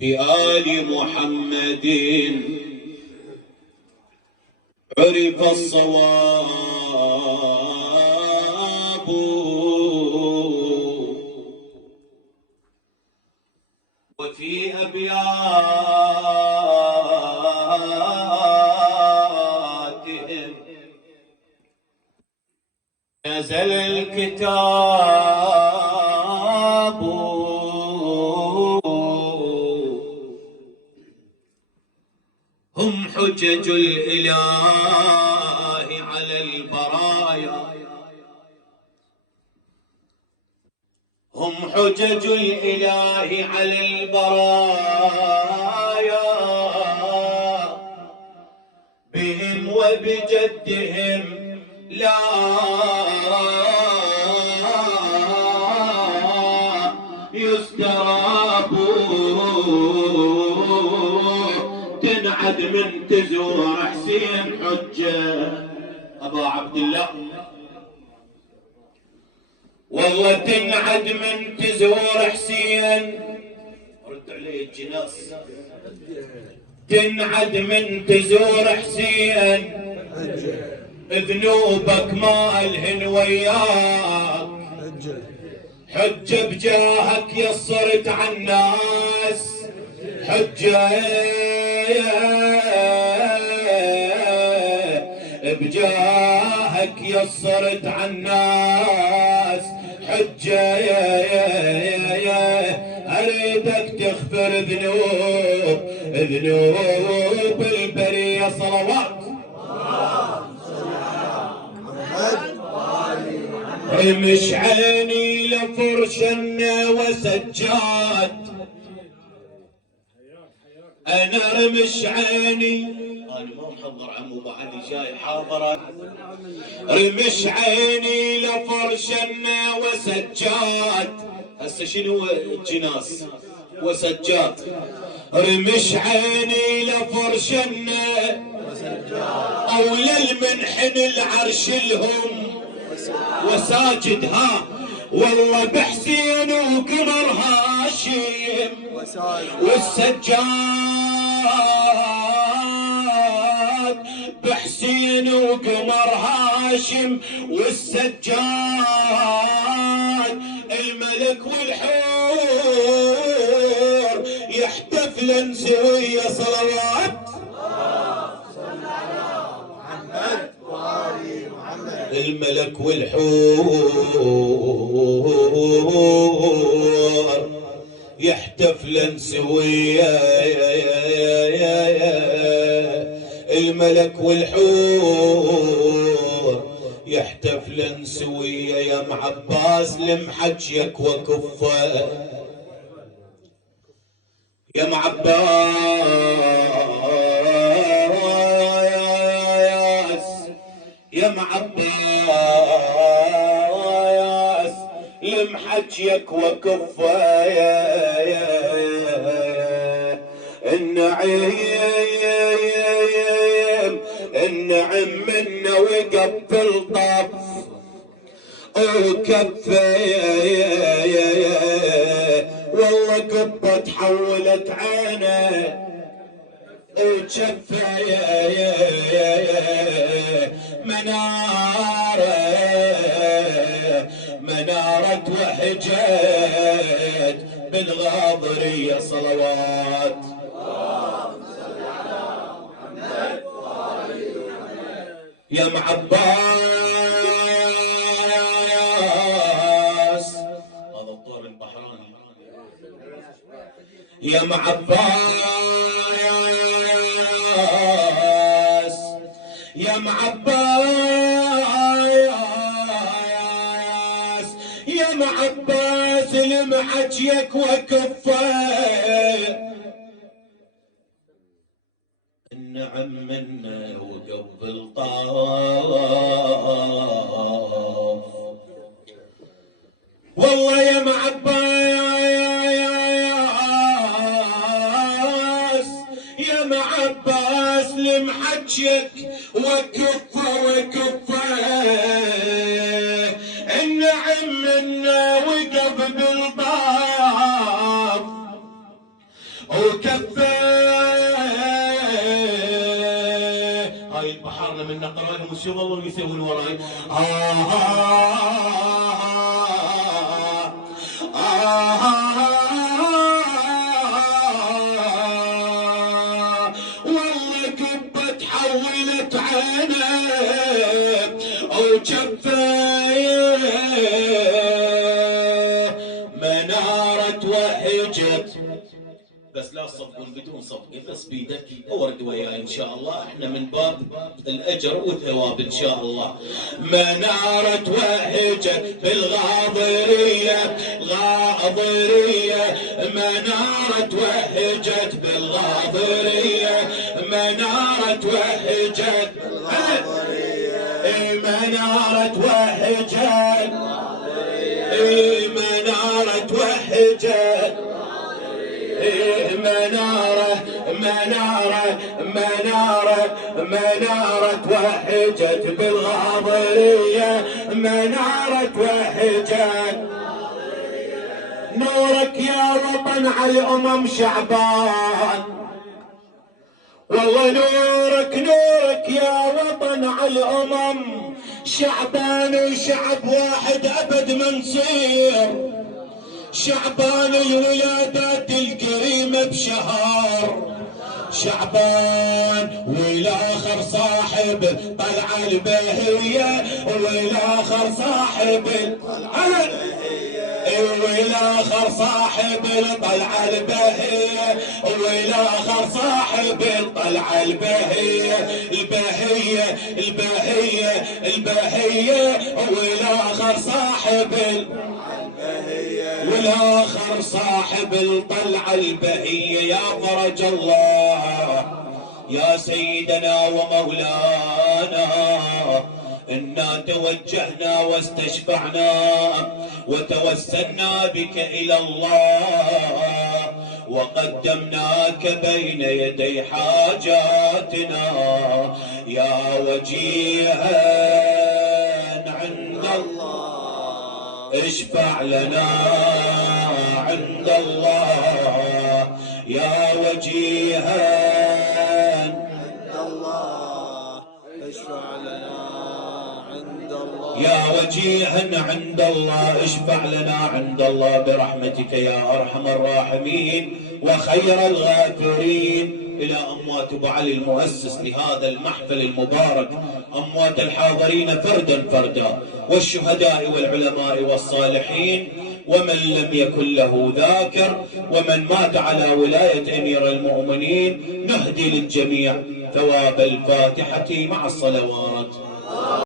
بآل محمد عرف الصواب وفي أبياتهم نزل الكتاب هم حجج الإله على البرايا هم حجج الإله على البرايا بهم وبجدهم لا يستراب تنعد من تزور حسين حجة أبا عبد الله والله تنعد من تزور حسين رد عليه الجناس تنعد من تزور حسين ذنوبك ما الهن وياك حجة بجاهك يسرت على الناس حجة بجاهك يسرت على الناس حجة أريدك تغفر ذنوب البرية صلوات رمش عيني لفرشن وسجاد أنا رمش عيني أنا ما محضر عمو بعد جاي حاضر رمش عيني لفرشن وسجاد هسه شنو الجناس وسجاد رمش عيني لفرشن أو للمنحن العرش لهم وساجد ها والله بحسين وقمر هاشم والسجاد بحسين وقمر هاشم والسجاد الملك والحور يحتفلن سوية صلوات الملك والحور يحتفلن سويا الملك والحور يحتفلن سويا يا معباس لمحجيك وكفه يا معباس يا معباس لمحجيك وكفايا النعم منا وقبل طف وكفايا والله قبة تحولت عينه وشفايا منارة وحجت بالغاضرية صلوات يا معباس هذا الطور البحراني يا معباس يا معباس يا معباس لمحجيك وكفايا النعم منا وقبل طاف والله يا معباس يا معباس لمحجيك وكفه النعم منا وقف بالطاف شو والله يسوون وراي. والله كبة تحولت عينه وجفايه منارة وحجت. بس لا تصدقون بدون صدق، بس بيدك ورد وياي ان شاء الله، احنا من باب الاجر والثواب ان شاء الله. منارة وحجت بالغاضرية، غاضرية منارة وحجت بالغاضرية، منارة وحجت منارة وحجت منارة وحجت منارة منارة منارة منارة وحجت بالغاضرية، منارة وحجت. نورك يا وطن على الأمم شعبان، والله نورك نورك يا وطن على الأمم شعبان، وشعب واحد أبد ما نصير. شعبان الولادات الكريمة بشهر شعبان، والاخر صاحب طلع البهية، والاخر صاحب والاخر صاحب الطلعة البهية، والاخر صاحب الطلعة البهية، البهية البهية البهية، والاخر صاحب والاخر صاحب الطلعة البهية. يا فرج الله يا سيدنا ومولانا، إنا توجهنا واستشفعنا وتوسلنا بك إلى الله، وقدمناك بين يدي حاجاتنا يا وجيها عند الله، اشفع لنا عند الله يا وجيها عند الله، اشفع لنا عند الله يا وجيها عند الله، اشفع لنا عند الله برحمتك يا أرحم الراحمين وخير الغافرين. إلى أموات أبو علي المؤسس لهذا المحفل المبارك، أموات الحاضرين فردا فردا، والشهداء والعلماء والصالحين، ومن لم يكن له ذاكر، ومن مات على ولاية أمير المؤمنين، نهدي للجميع ثواب الفاتحة مع الصلوات.